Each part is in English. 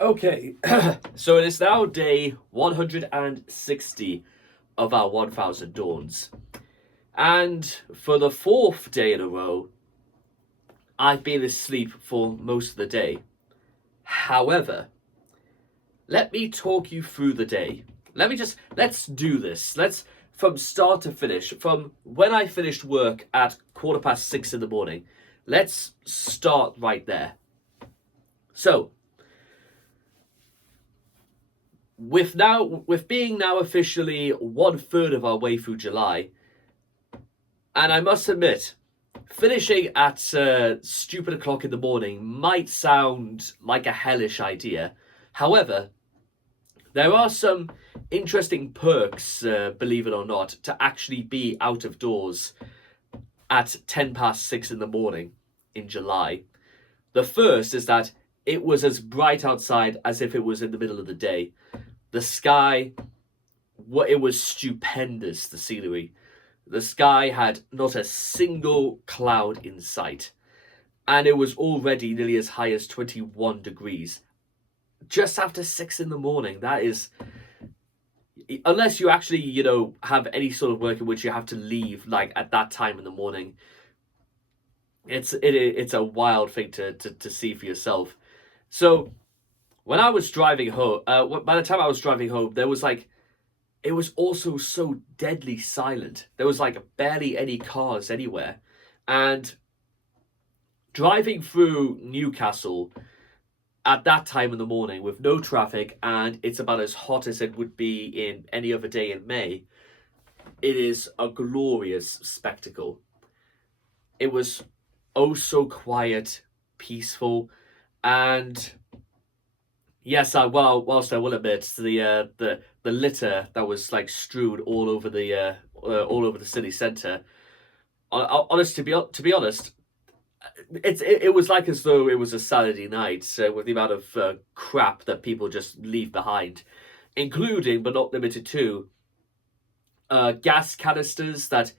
Okay, so it is now day 160 of our 1000 Dawns. And for the fourth day in a row, I've been asleep for most of the day. However, let me talk you through the day. Let's do this. Let's, from start to finish, from when I finished work at 6:15 in the morning, let's start right there. So, with being now officially 1/3 of our way through July, and I must admit, finishing at stupid o'clock in the morning might sound like a hellish idea. However, there are some interesting perks, believe it or not, to actually be out of doors at 6:10 in the morning in July. The first is that it was as bright outside as if it was in the middle of the day. The sky, it was stupendous, the scenery. The sky had not a single cloud in sight, and it was already nearly as high as 21 degrees. Just after 6 in the morning, that is, unless you actually, have any sort of work in which you have to leave, like, at that time in the morning, it's a wild thing to see for yourself. So, when I was driving home, by the time I was driving home, there was like, it was also so deadly silent. There was like barely any cars anywhere. And driving through Newcastle at that time in the morning with no traffic, and it's about as hot as it would be in any other day in May, it is a glorious spectacle. It was oh so quiet, peaceful, and yes, whilst I will admit the litter that was like strewed all over the city centre. Honest to be honest, it was like as though it was a Saturday night with the amount of crap that people just leave behind, including but not limited to gas canisters that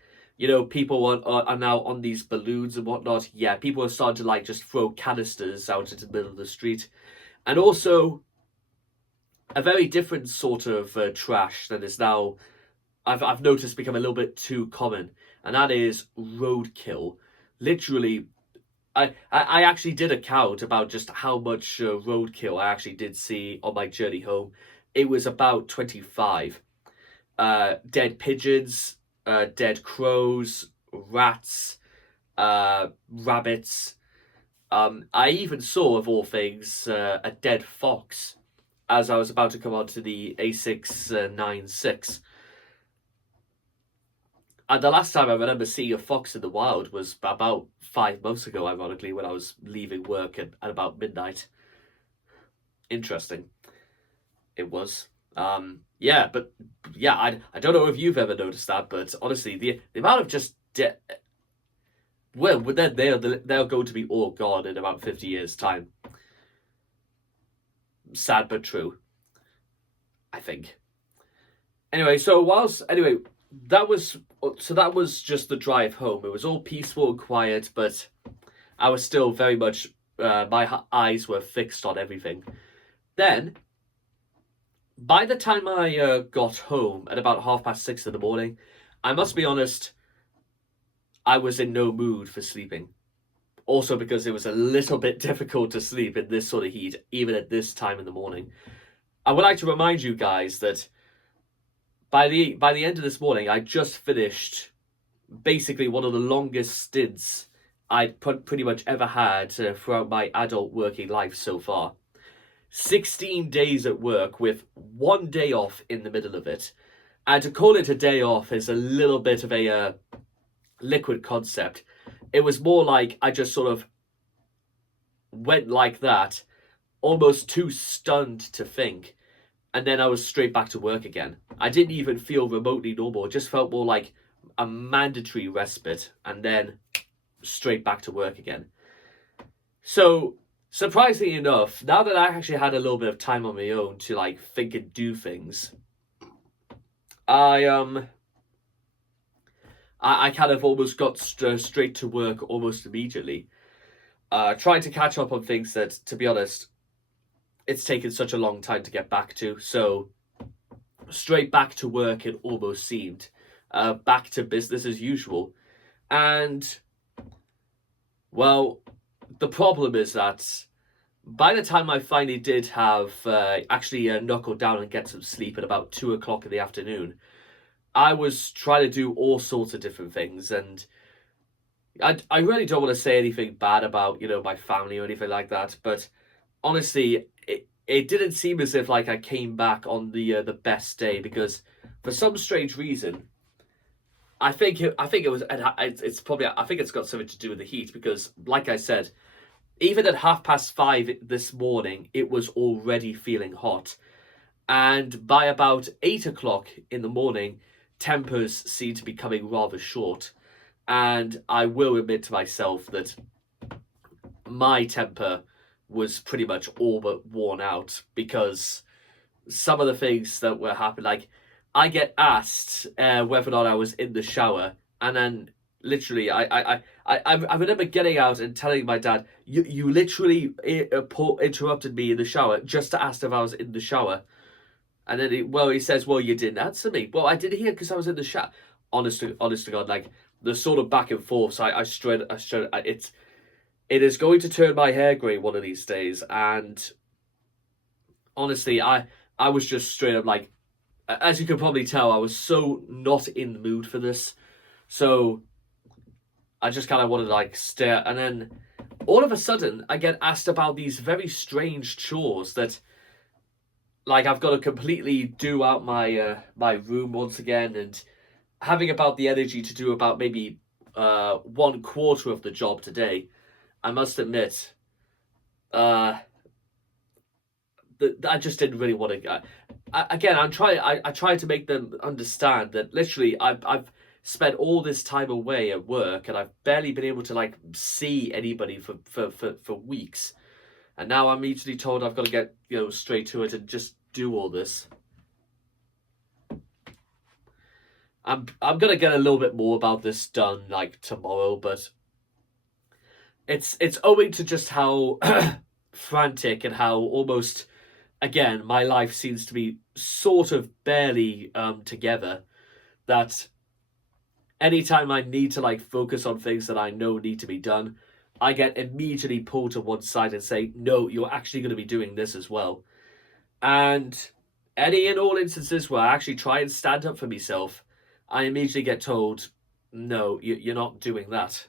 people are now on these balloons and whatnot. Yeah, people are starting to like just throw canisters out into the middle of the street, and also a very different sort of trash that is now I've noticed become a little bit too common, and that is roadkill. Literally, I actually did a count about just how much roadkill I actually did see on my journey home. It was about 25. Dead pigeons, dead crows, rats, rabbits. I even saw, of all things, a dead fox as I was about to come onto the A696. And the last time I remember seeing a fox in the wild was about 5 months ago, ironically, when I was leaving work at about midnight. Interesting. It was. Yeah, but yeah, I don't know if you've ever noticed that, but honestly, the amount of just well, then they're going to be all gone in about 50 years' time. Sad but true, I think. Anyway, that was just the drive home. It was all peaceful and quiet, but I was still very much my eyes were fixed on everything. Then, by the time I got home at about 6:30 in the morning, I must be honest, I was in no mood for sleeping. Also because it was a little bit difficult to sleep in this sort of heat, even at this time in the morning. I would like to remind you guys that by the end of this morning, I just finished basically one of the longest stints I'd pretty much ever had throughout my adult working life so far. 16 days at work with 1 day off in the middle of it. And to call it a day off is a little bit of a liquid concept. It was more like I just sort of went like that, almost too stunned to think, and then I was straight back to work again. I didn't even feel remotely normal. It just felt more like a mandatory respite, and then straight back to work again. So, surprisingly enough, now that I actually had a little bit of time on my own to like think and do things, I kind of almost got straight to work almost immediately. Trying to catch up on things that, to be honest, it's taken such a long time to get back to. So straight back to work, it almost seemed. Back to business as usual. And, well, the problem is that by the time I finally did have actually knuckle down and get some sleep at about 2 o'clock in the afternoon, I was trying to do all sorts of different things. And I really don't want to say anything bad about, my family or anything like that. But honestly, it didn't seem as if like I came back on the best day, because for some strange reason, I think it was, and it's probably, I think it's got something to do with the heat, because like I said, even at 5:30 this morning, it was already feeling hot. And by about 8 o'clock in the morning, tempers seemed to be coming rather short. And I will admit to myself that my temper was pretty much all but worn out, because some of the things that were happening, like I get asked whether or not I was in the shower, and then literally I remember getting out and telling my dad, you literally interrupted me in the shower just to ask if I was in the shower. And then he says, well, you didn't answer me. Well, I did hear because I was in the shower. Honest to God, like the sort of back and forth. So it is going to turn my hair grey one of these days. And honestly, I was just straight up like, as you can probably tell, I was so not in the mood for this. So I just kind of wanted to like stare. And then all of a sudden, I get asked about these very strange chores that, like, I've got to completely do out my my room once again, and having about the energy to do about maybe 1/4 of the job today. I must admit, that I just didn't really want to. Again, I try to make them understand that literally I've spent all this time away at work, and I've barely been able to like see anybody for weeks, and now I'm immediately told I've got to get straight to it and just do all this. I'm gonna get a little bit more about this done like tomorrow, but it's owing to just how frantic and how almost, again, my life seems to be sort of barely together, that anytime I need to like focus on things that I know need to be done, I get immediately pulled to one side and say, no, you're actually going to be doing this as well. And any and all instances where I actually try and stand up for myself, I immediately get told, no, you're not doing that.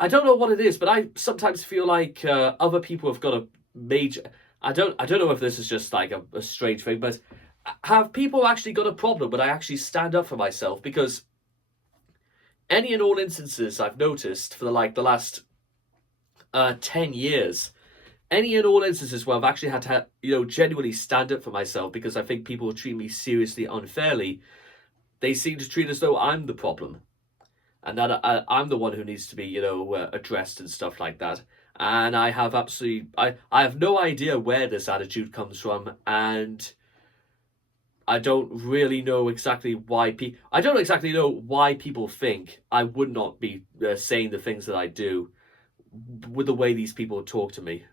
I don't know what it is, but I sometimes feel like other people have got a major... I don't know if this is just like a strange thing, but have people actually got a problem when I actually stand up for myself? Because any and all instances I've noticed for the last 10 years, any and all instances where I've actually had to genuinely stand up for myself because I think people treat me seriously unfairly, they seem to treat as though I'm the problem, and that I'm the one who needs to be addressed and stuff like that. And I have I have no idea where this attitude comes from, and I don't really know exactly why I don't exactly know why people think I would not be saying the things that I do with the way these people talk to me.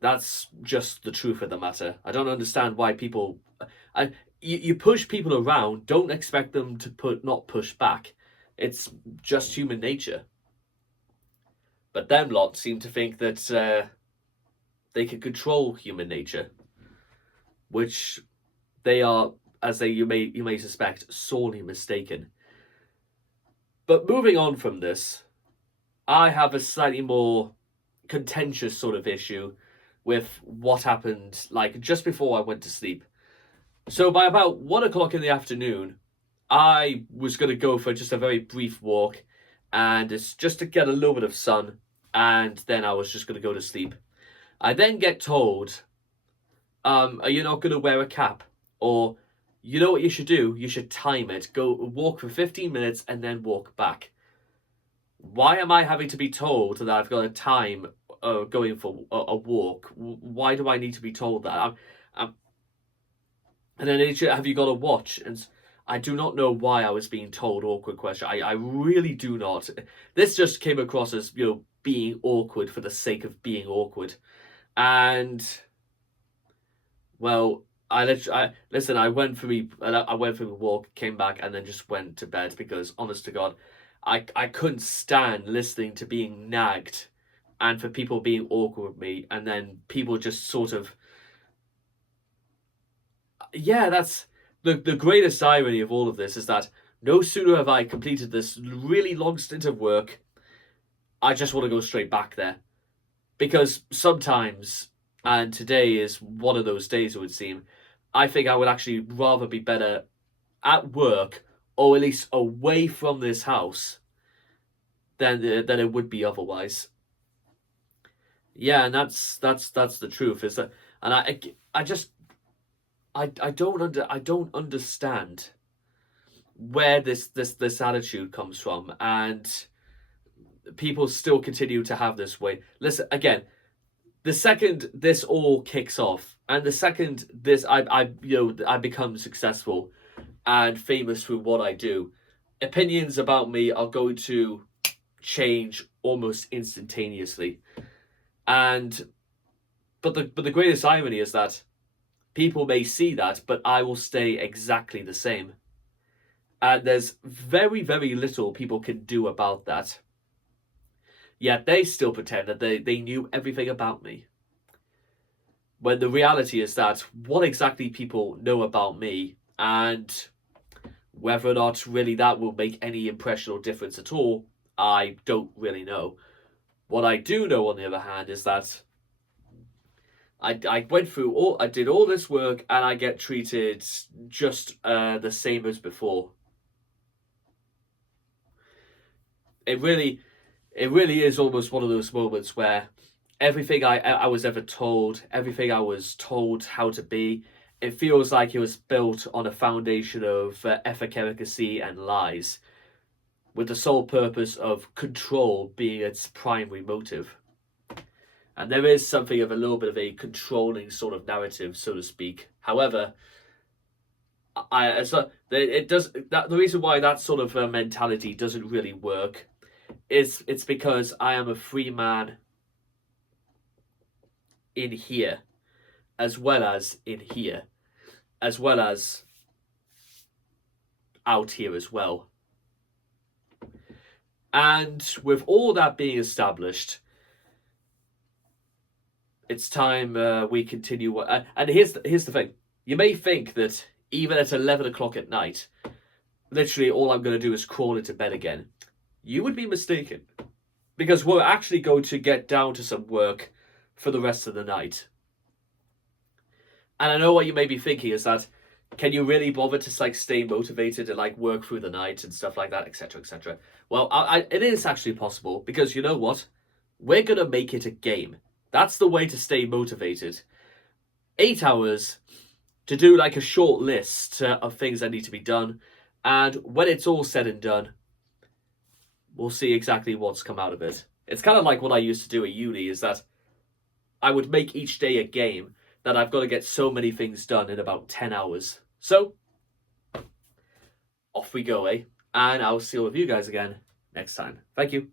That's just the truth of the matter. I don't understand why people... You push people around, don't expect them to not push back. It's just human nature. But them lot seem to think that they can control human nature, which they are, as you may suspect, sorely mistaken. But moving on from this, I have a slightly more contentious sort of issue with what happened like just before I went to sleep. So by about 1 o'clock in the afternoon, I was going to go for just a very brief walk, and it's just to get a little bit of sun, and then I was just going to go to sleep. I then get told, are you not going to wear a cap? Or, you know what you should do? You should time it. Go walk for 15 minutes and then walk back. Why am I having to be told that I've got a time going for a walk? Why do I need to be told that? And then have you got a watch? And I do not know why I was being told awkward question. I really do not. This just came across as being awkward for the sake of being awkward. And well, I went for a walk, came back, and then just went to bed because, honest to God, I couldn't stand listening to being nagged, and for people being awkward with me, and then people just sort of, yeah, that's the greatest irony of all of this is that no sooner have I completed this really long stint of work, I just want to go straight back there. Because sometimes, and today is one of those days, it would seem, I think I would actually rather be better at work, or at least away from this house, than it would be otherwise. Yeah, and that's the truth. Is that, and I just I don't understand where this attitude comes from, and people still continue to have this way. Listen, again, the second this all kicks off, and the second this I become successful and famous through what I do, opinions about me are going to change almost instantaneously. And but the greatest irony is that people may see that, but I will stay exactly the same. And there's very, very little people can do about that. Yet they still pretend that they knew everything about me. When the reality is that what exactly people know about me, and whether or not really that will make any impression or difference at all, I don't really know. What I do know, on the other hand, is that I went through I did all this work, and I get treated just the same as before. It really is almost one of those moments where everything I was ever told, everything I was told how to be, it feels like it was built on a foundation of efficacy and lies, with the sole purpose of control being its primary motive. And there is something of a little bit of a controlling sort of narrative, so to speak. However, the reason why that sort of mentality doesn't really work is it's because I am a free man in here, as well as in here, as well as out here as well. And with all that being established, it's time we continue. And here's the thing: you may think that even at 11 o'clock at night, literally all I'm going to do is crawl into bed again. You would be mistaken, because we're actually going to get down to some work for the rest of the night. And I know what you may be thinking is that, can you really bother to like stay motivated and like work through the night and stuff like that, etc., etc.? Well, it is actually possible, because you know what? We're gonna make it a game. That's the way to stay motivated. 8 hours to do like a short list of things that need to be done, and when it's all said and done, we'll see exactly what's come out of it. It's kind of like what I used to do at uni, is that I would make each day a game that I've got to get so many things done in about 10 hours. So, off we go, eh? And I'll see all of you guys again next time. Thank you.